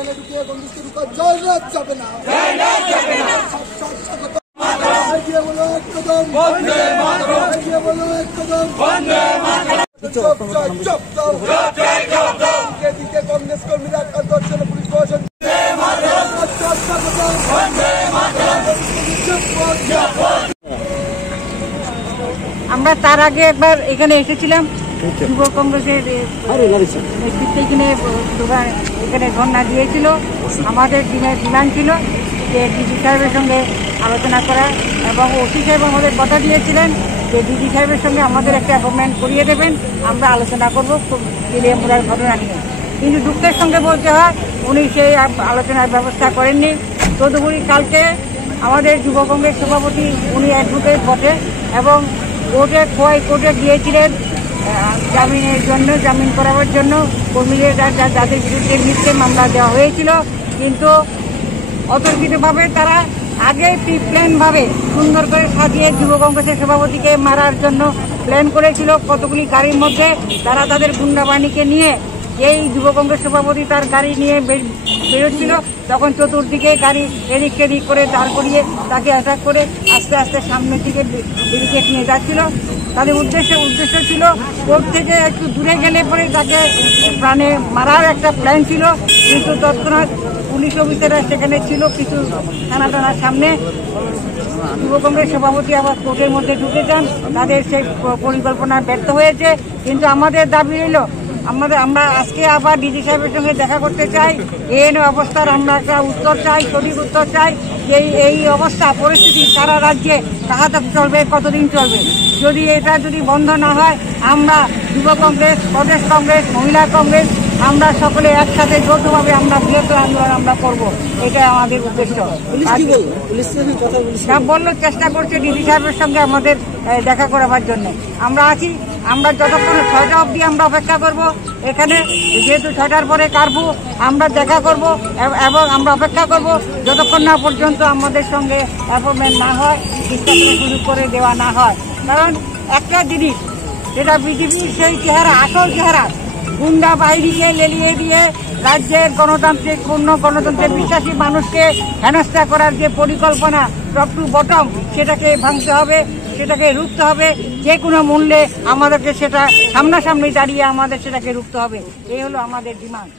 এখানে ঢুকিয়ে কংগ্রেসকে ঢুকা যাবে না। বলো এক কদম, বলো এক কদম, দিকে কংগ্রেস কর্মীরা আক্রান্ত হচ্ছে না, পুলিশ প্রশাসন আমরা তার আগে একবার এখানে এসেছিলাম, যুব কংগ্রেসের নেতৃত্বে এখানে ধর্ণা দিয়েছিল। আমাদের ডিমান্ড ছিল যে ডিজি সাহেবের সঙ্গে আলোচনা করা, এবং ওসি সাহেব আমাদের কথা দিয়েছিলেন যে ডিজি সাহেবের সঙ্গে আমাদের একটা অ্যাপয়েন্টমেন্ট করিয়ে দেবেন, আমরা আলোচনা করবো তেলিয়ামুড়ার ঘটনা নিয়ে। কিন্তু দুঃখের সঙ্গে বলতে হয় উনি সেই আলোচনার ব্যবস্থা করেননি। তদুপরি কালকে আমাদের যুব কংগ্রেস সভাপতি উনি অ্যাডভোকেট বটে এবং কোর্টে গিয়েছিলেন জামিনের জন্য, জামিন করাবার জন্য কর্মীদের যাদের বিরুদ্ধে মিথ্যে মামলা দেওয়া হয়েছিল। কিন্তু অতর্কিতভাবে তারা আগে প্রি প্ল্যান ভাবে সুন্দর করে সাজিয়ে যুব কংগ্রেসের সভাপতিকে মারার জন্য প্ল্যান করেছিল। কতগুলি গাড়ির মধ্যে তারা তাদের গুন্ডাবাহিনীকে নিয়ে, এই যুব কংগ্রেস সভাপতি তার গাড়ি নিয়ে বেরোচ্ছিল, তখন চতুর্দিকে গাড়ি এদিক সেদিক করে দাঁড় করিয়ে তাকে অ্যাটাক করে আস্তে আস্তে সামনের দিকে ব্যারিকেড নিয়ে যাচ্ছিল। তাদের উদ্দেশ্য ছিল কোর্ট থেকে একটু দূরে গেলে পরে তাকে প্রাণে মারার একটা প্ল্যান ছিল। কিন্তু তৎক্ষণাৎ পুলিশ অফিসাররা সেখানে ছিল কিছু থানার সামনে। যুব কংগ্রেস সভাপতি আবার কোর্টের মধ্যে ঢুকে যান, তাদের সেই পরিকল্পনা ব্যর্থ হয়েছে। কিন্তু আমাদের দাবি হইল আমরা আজকে আবার ডিজি সাহেবের সঙ্গে দেখা করতে চাই। এই অবস্থার আমরা একটা উত্তর চাই, সঠিক উত্তর চাই যে এই অবস্থা পরিস্থিতি সারা রাজ্যে কাহাতে চলবে, কতদিন চলবে। এটা যদি বন্ধ না হয় আমরা যুব কংগ্রেস, প্রদেশ কংগ্রেস, মহিলা কংগ্রেস আমরা সকলে একসাথে যৌথভাবে আমরা বৃহত্তর আন্দোলন আমরা করবো, এটাই আমাদের উদ্দেশ্য। বললো চেষ্টা করছে ডিজি সাহেবের সঙ্গে আমাদের দেখা করাবার জন্য। আমরা আছি, আমরা যতক্ষণ 6টা অবধি আমরা অপেক্ষা করব এখানে, যেহেতু 6টার পরে কারফিউ, আমরা দেখা করব এবং আমরা অপেক্ষা করব যতক্ষণ না পর্যন্ত আমাদের সঙ্গে অ্যাপয়েন্টমেন্ট না হয়, ডিসকাশন শুরু করে দেওয়া না হয়। কারণ একটা জিনিস, যেটা বিজেপির সেই চেহারা, আসল চেহারা, গুন্ডা বাহিনীকে লেলিয়ে দিয়ে রাজ্যের পূর্ণ গণতন্ত্রে বিশ্বাসী মানুষকে হেনস্থা করার যে পরিকল্পনা টপ টু বটম, সেটাকে ভাঙতে হবে, সেটাকে রুখতে হবে। যে কোনো মূল্যে আমাদেরকে সেটা সামনাসামনি দাঁড়িয়ে আমাদের সেটাকে রুখতে হবে। এই হলো আমাদের ডিমান্ড।